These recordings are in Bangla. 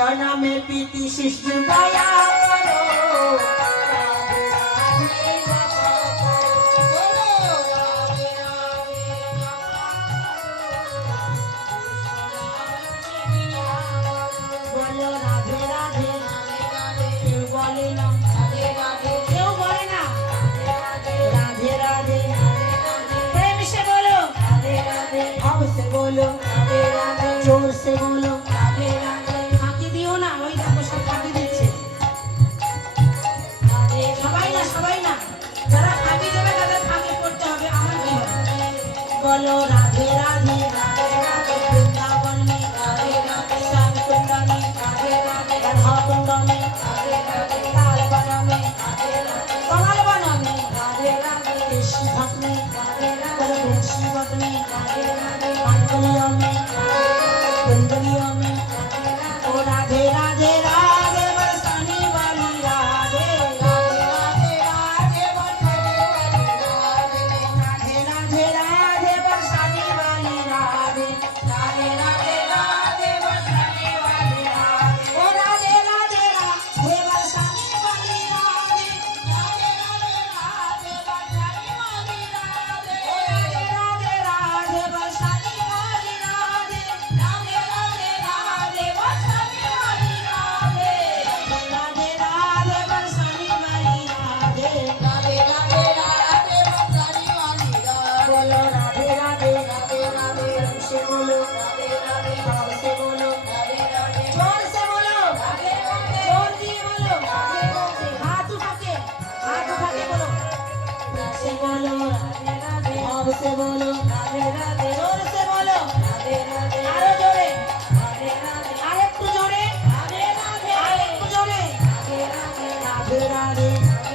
চরণে প্রীতি শিশু দয়া করো বলো রাধে রাধে কেউ বলে না কেউ বলে না রাধে রাধে প্রেম সে বলো ভাব সে বলো জোর সে বলো ফাঁকি দিও না ওই দেখো সব ফাঁকি দিচ্ছে সবাই না যারা ফাঁকি দেবে তাদের ফাঁকি করতে হবে আমার কি হবে বলো রাধে রাধে বৃন্দাবন में श्याम कुंड में राधा कुंड में ताल वन में कमल वन में कृष्ण भक्त में कृष्ण भक्त में मंगलियों में कुंडलियों में ओ राधे राधे राधे बरसाने वाली राधे राधे राधे राधे राधे बरसाने वाली राधे राधे राधे राधे बरसाने वाली राधे ओ राधे राधे राधे बरसाने वाली राधे राधे राधे राधे बरसाने वाली राधे ओ राधे राधे राधे बरसाने वाली राधे राधे राधे राधे बरसाने वाली राधे राधे राधे बरसाने वाली राधे राधे राधे राधे बरसाने वाली राधे बोलो राधे राधे राधे राधे रंग से बोलो राधे राधे भाव से बोलो राधे राधे जोर से बोलो राधे राधे जोर दिए बोलो राधे राधे हाथ उठा के बोलो रंग से बोलो राधे राधे भाव से बोलो राधे राधे जोर से बोलो राधे राधे आरो जोरे राधे राधे आरेकटू जोरे राधे राधे आरेकटू जोरे राधे राधे राधे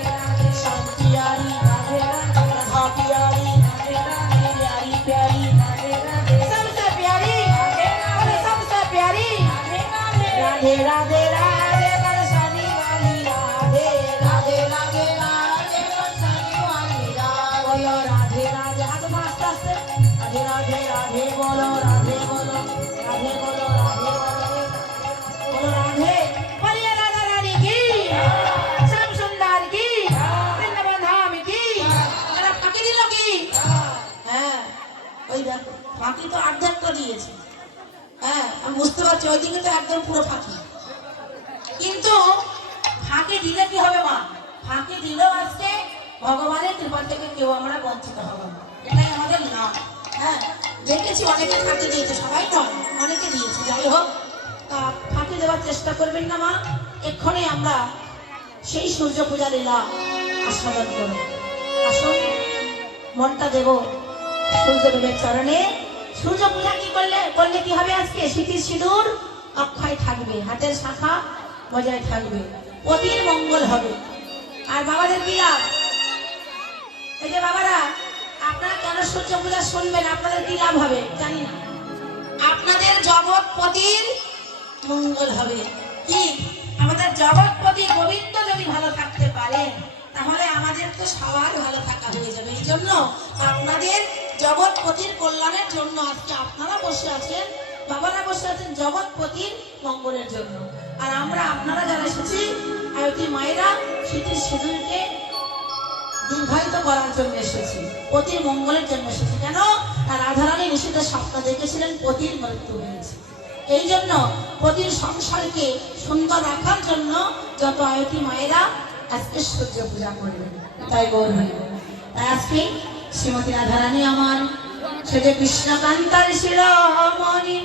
राधे शांति यारी राधे राधे राधा प्यारी राधे राधे प्यारी प्यारी राधे राधे सबसे प्यारी राधे राधे सबसे प्यारी राधे राधे राधे बरसाने वाली राधे राधे राधे राधे बरसाने वाली राधे बोलो राधे राधे हाथ में आस्ते आस्ते राधे राधे राधे बोलो राधे बोलो राधे बोलो राधे बोलो राधे बोलिए राधा रानी की श्याम सुंदर की वृंदावन धाम की जरा फाঁকি দিল কি হ্যাঁ ওই দেখো ফাঁকি তো আর্ধেকটা দিয়েছে হ্যাঁ আমি বুঝতে পারছি ওইদিকে তো একদম পুরো ফাঁকি কিন্তু ফাঁকি দিলে কি হবে মা ফাঁকি দিলেও আজকে ভগবানের কৃপা থেকে কেউ আমরা বঞ্চিত হব না এটাই আমাদের নাম হ্যাঁ দেখেছি অনেকে ফাঁকি দিয়েছে সবাই নয় অনেকে দিয়েছে যাই হোক তা ফাঁকি দেওয়ার চেষ্টা করবেন না মা এক্ষণে আমরা সেই সূর্য পূজা লীলা আস্বাদন করব আসুন মনটা দেব সূর্যদেবের চরণে সূর্য পূজা কি করলে কি হবে আজকে স্মৃতি সিঁদুর অক্ষয় থাকবে হাতের শাখা বজায় থাকবে পতির মঙ্গল হবে আর বাবাদের কি লাভ এই যে বাবারা আপনারা কেন সূর্য পূজা শুনবেন আপনাদের কি লাভ হবে জানি না আপনাদের জগৎপতির মঙ্গল হবে কি আমাদের জগৎপতি গোবিন্দ যদি ভালো থাকতে পারেন তাহলে আমাদের তো সবার ভালো থাকা হয়ে যাবে এই জন্য আপনাদের জগৎপতির কল্যাণের জন্য আজকে আপনারা বসে আছেন বাবারা বসে আছেন জগৎপতির মঙ্গলের জন্য আর আমরা আপনারা যারা এসেছি আয়তী মায়েরা স্মৃতির সিঁদুরকে দীর্ঘায়িত করার জন্য এসেছি পতির মঙ্গলের জন্য এসেছি কেন আর রাধারানী নিশীথে স্বপ্ন দেখেছিলেন পতির মৃত্যু হয়েছে এই জন্য পতির সংসারকে সুন্দর রাখার জন্য যত আয়তী মায়েরা আজকে সূর্য পূজা করবেন তাই গৌর হইল তাই আজকে শ্রীমতী রাধারানী আমার সে যে কৃষ্ণকান্তার শিরোমণি